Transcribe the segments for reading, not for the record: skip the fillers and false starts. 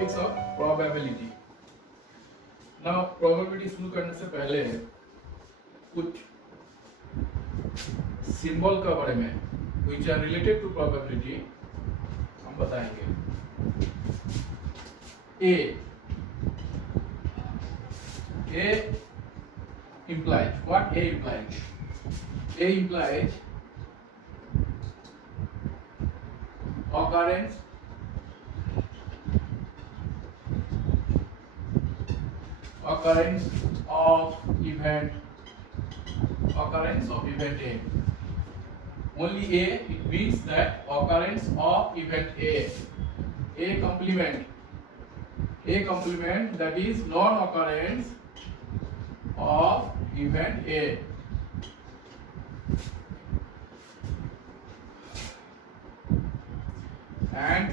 Topics of probability. Now probability शुरू करने से पहले कुछ सिंबल के बारे में which are related to probability हम बताएंगे। A implies what? A implies occurrence of event A. Only A, it means that occurrence of event A. A complement, that is non-occurrence of event A. And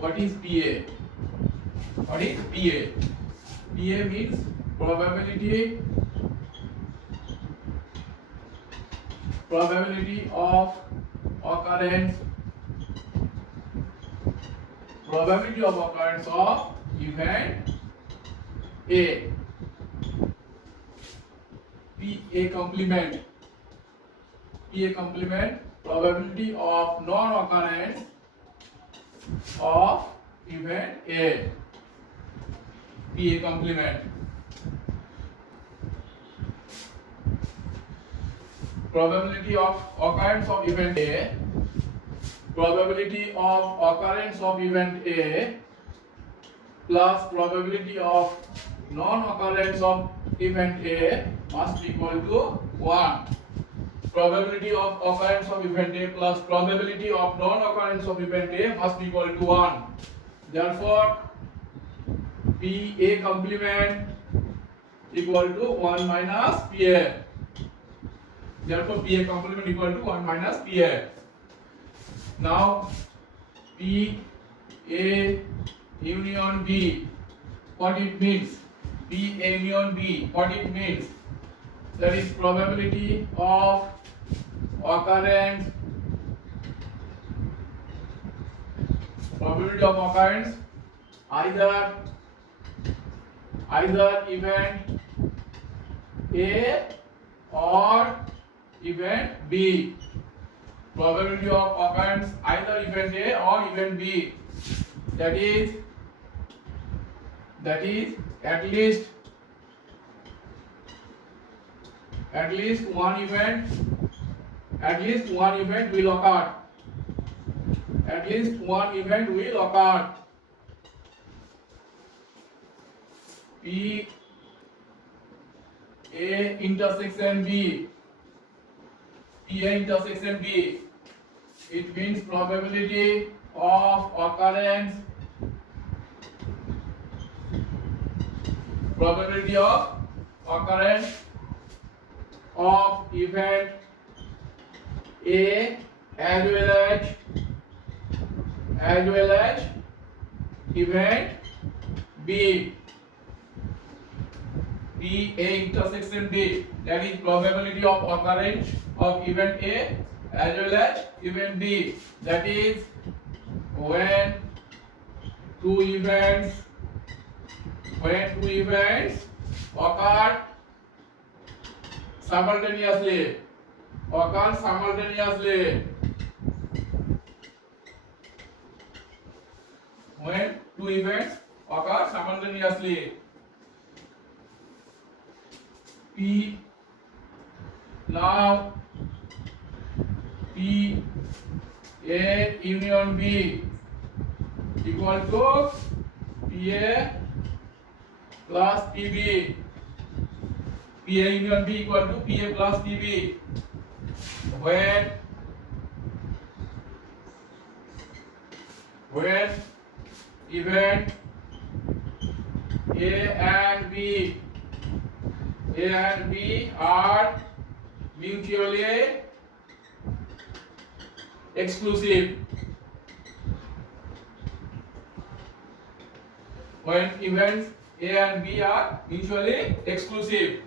what is PA? What is PA? PA means probability of occurrence of event A. PA complement probability of non-occurrence of event A. PA complement. Probability of occurrence of event A. Probability of occurrence of event A plus probability of non-occurrence of event A must be equal to 1. Probability of occurrence of event A plus probability of non-occurrence of event A must be equal to 1. Therefore, PA complement equal to 1 minus PA. Therefore, PA complement equal to 1 minus PA. Now, PA union B, what it means? PA union B, what it means? That is probability of occurrence either event A or event B. Probability of occurrence either event A or event B. That is at least one event will occur. At least one event will occur. P A intersection B. It means probability of occurrence of event A as well as event B. PA intersection B, that is probability of occurrence of event A as well as event B. That is when two events occur simultaneously. When two events occur simultaneously. Now P A union B equal to PA plus PB. PA union B equal to PA plus PB. When event A and B are mutually exclusive. When events A and B are mutually exclusive.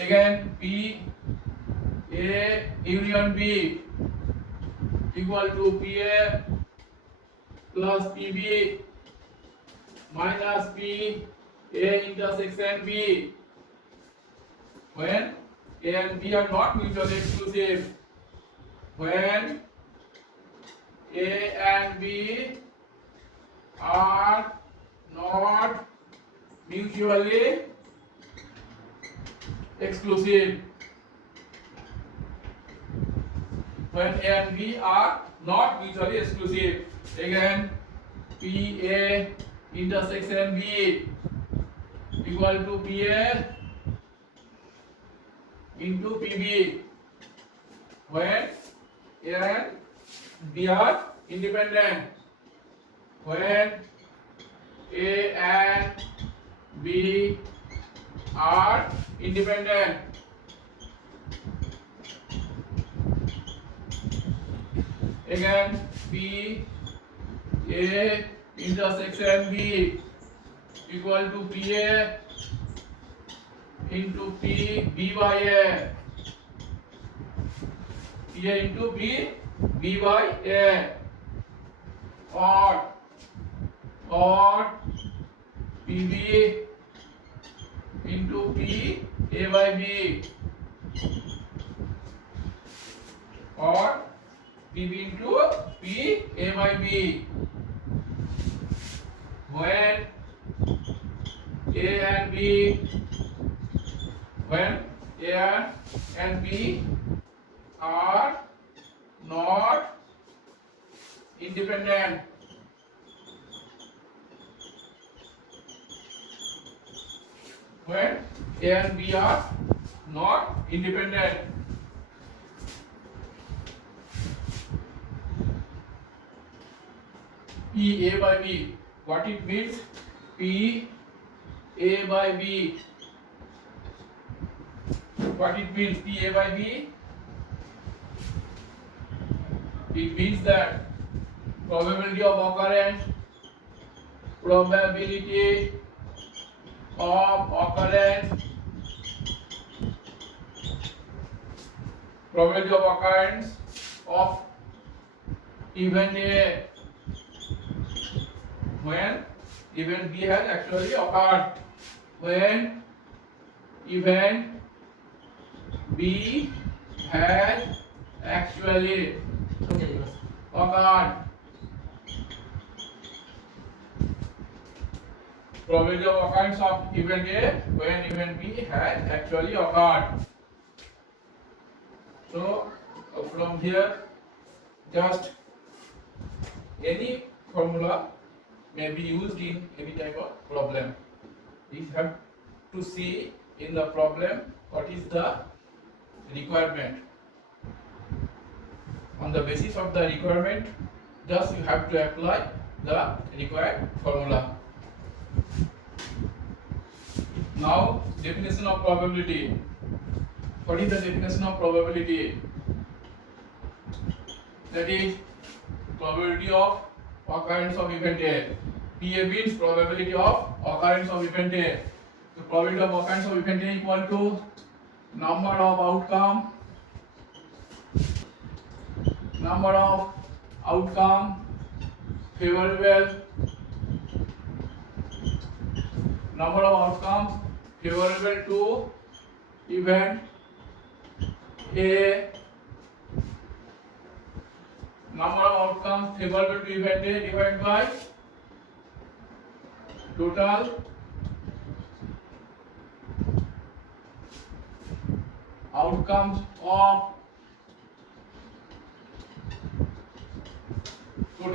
Again, P A union B equal to PA plus PB minus P A intersection B when A and B are not mutually exclusive. When A and B are not mutually exclusive. When A and B are not mutually exclusive. Again, PA intersection B equal to PA into PB when A and B are independent. When A and B are independent. Again, P A intersection B equal to PA into B by A. PA into B by A. Or PB into A by B. Or PB into A by B. When A and B are not independent. When A and B are not independent. P A by B. What it means? P A by B. What it means? P A by B. It means that probability of occurrence of event A when event B has actually occurred. When event B has actually occurred. Probability of occurrence of event A when event B has actually occurred. So from here, just any formula may be used in any type of problem. We have to see in the problem what is the requirement. On the basis of the requirement, just you have to apply the required formula. Now, definition of probability. What is the definition of probability? That is probability of occurrence of event A. PA means probability of occurrence of event A. The probability of occurrence of event A equal to number of outcome favorable, number of outcomes favorable to event A, number of outcomes favorable to event A divided by total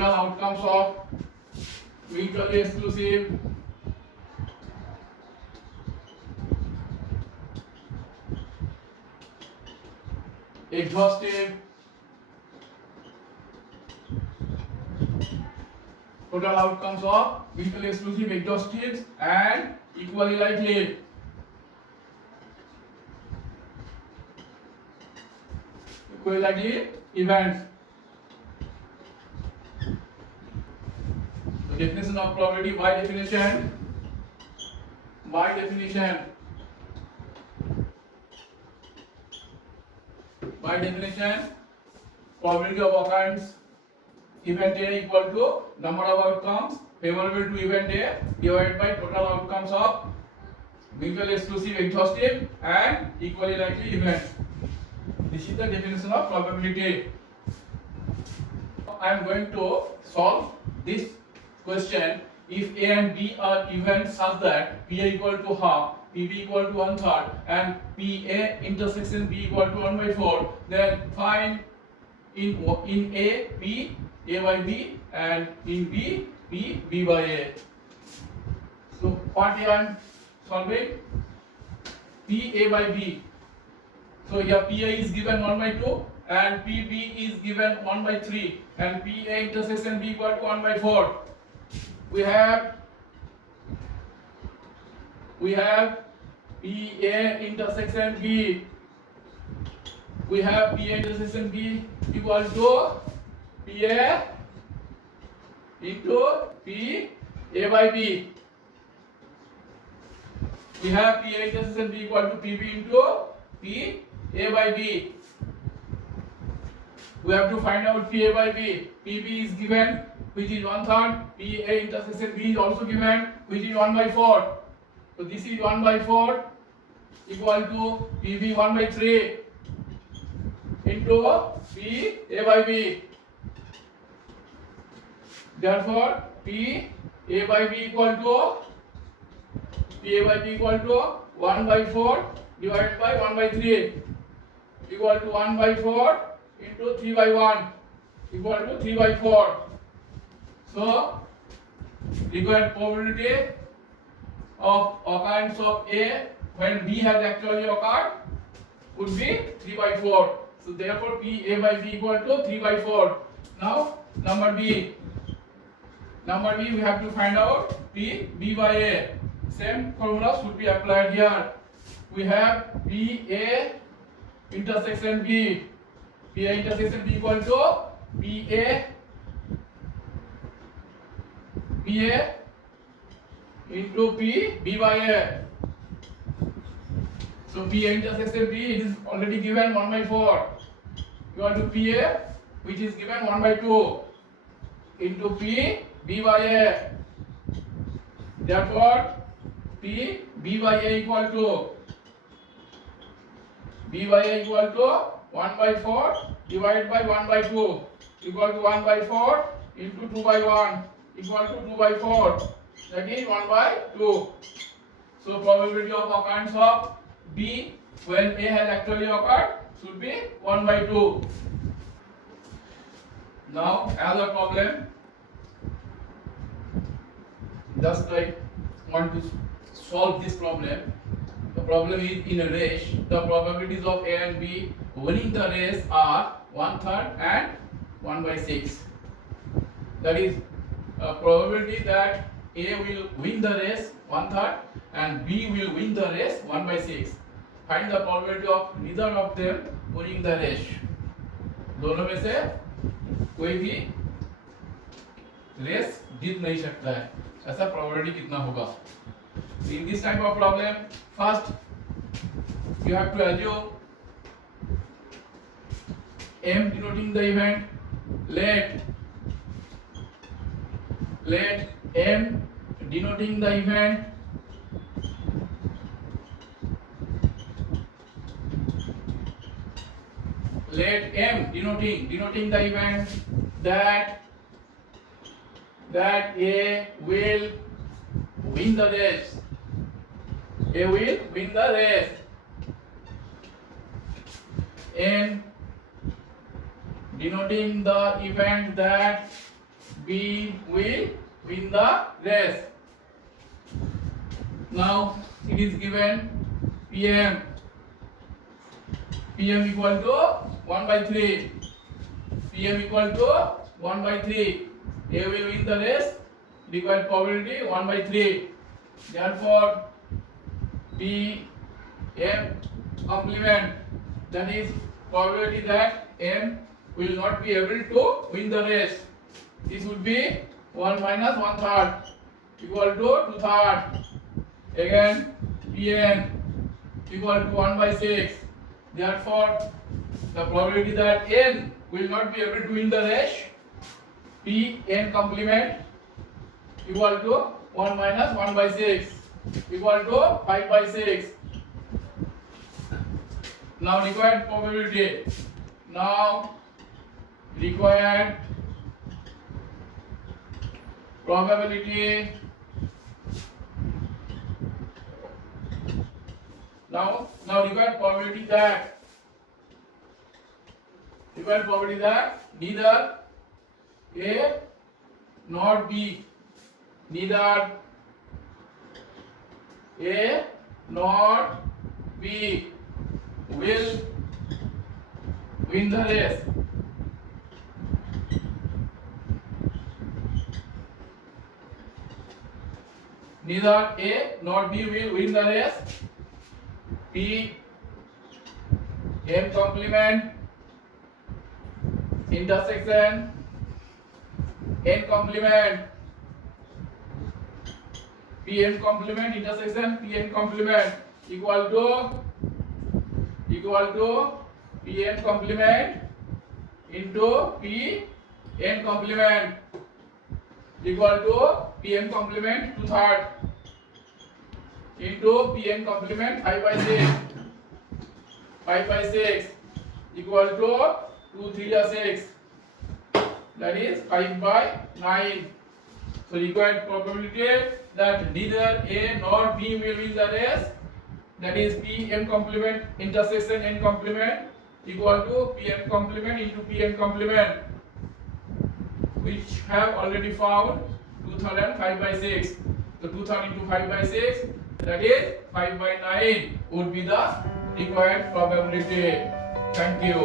outcomes of mutually exclusive exhaustive total outcomes of mutually exclusive exhaustive and equally likely. Equally likely events. The definition of probability by definition. My definition: probability of occurrence event A equal to number of outcomes favorable to event A divided by total outcomes of mutually exclusive, exhaustive, and equally likely events. This is the definition of probability. I am going to solve this question. If A and B are events such that PA equal to half, PB equal to 1/3, and PA intersection B equal to 1/4, then find in A A by B, and in B by A. So what I am solving? PA by B. So here PA is given 1/2 and PB is given 1/3, and PA intersection B equal to 1/4. We have PA intersection B. We have PA intersection B equal to PA into PA by B. We have PA intersection B equal to PB into PA by B. We have to find out PA by B. PB is given, which is 1/3. PA intersection B is also given, which is 1/4. So this is 1/4 equal to PB 1/3 into PA by B. Therefore, PA by B equal to 1/4 divided by 1/3 equal to 1/4 into 3/1 equal to 3/4. So, required probability of occurrence of A when B has actually occurred would be 3/4. So, therefore, PA by B equal to 3/4. Now, number B. We have to find out B by A. Same formula should be applied here. We have PA intersection B. PA intersection B equal to PA into B by A. So PA intersection B is already given 1/4 equal to PA, which is given 1/2 into B by A. Therefore, B by A equal to 1/4 divided by 1/2 equal to 1/4 into 2/1 equal to 2/4. That is 1/2. So probability of occurrence of B when A has actually occurred should be 1/2. Now another problem. Just I want to solve this problem. The problem is in a race. The probabilities of A and B winning the race are 1/3 and 1/6. That is a probability that A will win the race 1/3 and B will win the race 1/6. Find the probability of neither of them winning the race. दोनों में से कोई भी race जीत नहीं सकता है. ऐसा probability कितना होगा? In this type of problem, first you have to assume M denoting the event. Let M denoting the event denoting the event that A will win the race. A will win the race. N denoting the event that B will win the race. Now it is given PM equal to 1/3. PM equal to 1/3. A will win the race. Required probability 1/3. Therefore, PM complement, that is probability that M will not be able to win the race. This would be 1 minus 1/3 equal to 2/3. Again, PN equal to 1/6. Therefore, the probability that n will not be able to win the race, p n complement equal to 1 minus 1 by 6 equal to 5 by 6. Now required probability. Now required probability. Now required probability that neither A nor B, neither A nor B will win the race. Neither A nor B will win the race. P M complement intersection N complement. P M complement intersection P N complement equal to P M complement into P N complement equal to P M complement 2/3 into P N complement 5 by 6 equal to 2 3 are 6, that is 5 by 9. So required probability that neither A nor B will win the race, that is P M complement intersection N complement equal to P M complement into P N complement, which have already found 2/3 and 5 by 6. So 2/3 into 5 by 6, that is 5 by 9 would be the required probability. Thank you.